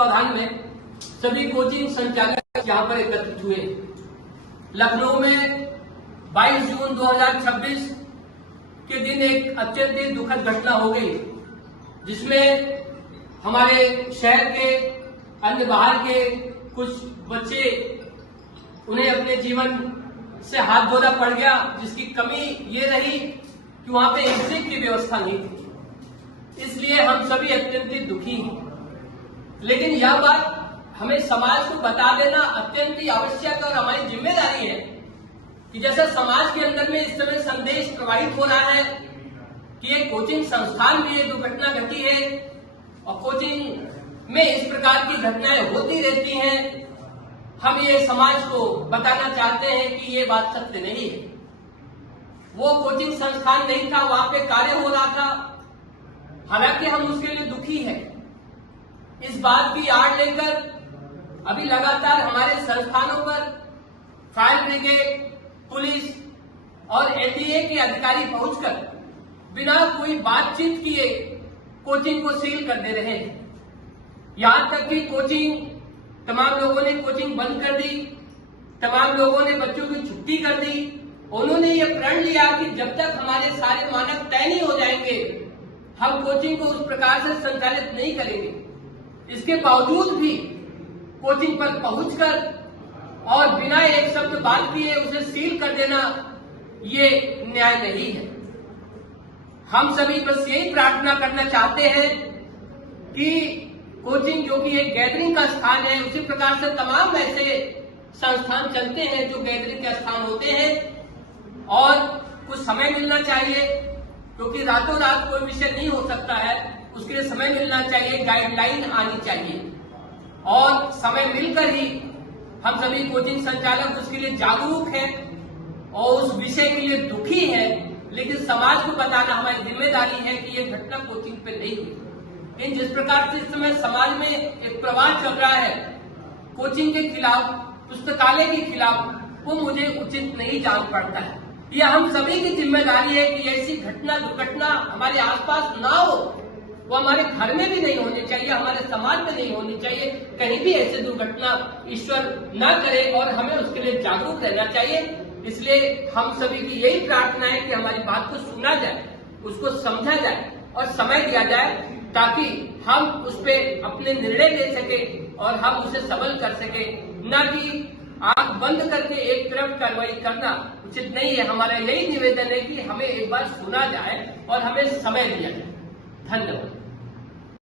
तत्वाधान में सभी कोचिंग संचालक यहाँ पर एकत्रित हुए। लखनऊ में 22 जून 2026 के दिन एक अत्यंत ही दुखद घटना हो गई, जिसमें हमारे शहर के अन्य बाहर के कुछ बच्चे उन्हें अपने जीवन से हाथ धोना पड़ गया, जिसकी कमी ये रही कि वहां पे एग्जिट की व्यवस्था नहीं थी। इसलिए हम सभी अत्यंत ही दुखी हैं। लेकिन यह बात हमें समाज को बता देना अत्यंत ही आवश्यक और हमारी जिम्मेदारी है कि जैसे समाज के अंदर में इस समय संदेश प्रवाहित हो रहा है कि एक कोचिंग संस्थान में ये दुर्घटना घटी है और कोचिंग में इस प्रकार की घटनाएं होती रहती हैं, हम ये समाज को बताना चाहते हैं कि ये बात सत्य नहीं है। वो कोचिंग संस्थान नहीं था, वहां पे कार्य हो रहा था। हालांकि हम उसके लिए दुखी हैं। इस बात की आड़ लेकर अभी लगातार हमारे संस्थानों पर फायर ब्रिगेड, पुलिस और एनडीए के अधिकारी पहुंचकर बिना कोई बातचीत किए कोचिंग को सील कर दे रहे हैं। यहां तक कि तमाम लोगों ने कोचिंग बंद कर दी, तमाम लोगों ने बच्चों की छुट्टी कर दी। उन्होंने ये प्रण लिया कि जब तक हमारे सारे मानक तय नहीं हो जाएंगे, हम कोचिंग को उस प्रकार से संचालित नहीं करेंगे। इसके बावजूद भी कोचिंग पर पहुंचकर और बिना एक शब्द बात किए उसे सील कर देना, ये न्याय नहीं है। हम सभी बस यही प्रार्थना करना चाहते हैं कि कोचिंग जो कि एक गैदरिंग का स्थान है, उसी प्रकार से तमाम ऐसे संस्थान चलते हैं जो गैदरिंग के स्थान होते हैं, और कुछ समय मिलना चाहिए, क्योंकि रातों रात कोई विषय नहीं हो सकता है। उसके लिए समय मिलना चाहिए, गाइडलाइन आनी चाहिए, और समय मिलकर ही हम सभी कोचिंग संचालक उसके लिए जागरूक हैं और उस विषय के लिए दुखी है। लेकिन समाज को बताना हमारी जिम्मेदारी है कि ये घटना कोचिंग पे नहीं हुई। लेकिन जिस प्रकार से इस समय समाज में एक प्रवाह चल रहा है कोचिंग के खिलाफ, पुस्तकालय के खिलाफ, वो मुझे उचित नहीं जान पड़ता है। यह हम सभी की जिम्मेदारी है कि ऐसी दुर्घटना हमारे आसपास ना हो। वो हमारे घर में भी नहीं होनी चाहिए, हमारे समाज में नहीं होनी चाहिए। कहीं भी ऐसी दुर्घटना ईश्वर न करे और हमें उसके लिए जागरूक रहना चाहिए। इसलिए हम सभी की यही प्रार्थना है कि हमारी बात को सुना जाए, उसको समझा जाए और समय दिया जाए, ताकि हम उस पर अपने निर्णय ले सके और हम उसे सबल कर सके। न कि आंख बंद करके एक तरफ कार्रवाई करना उचित नहीं है। हमारा यही निवेदन है कि हमें एक बार सुना जाए और हमें समय दिया जाए। धन्यवाद।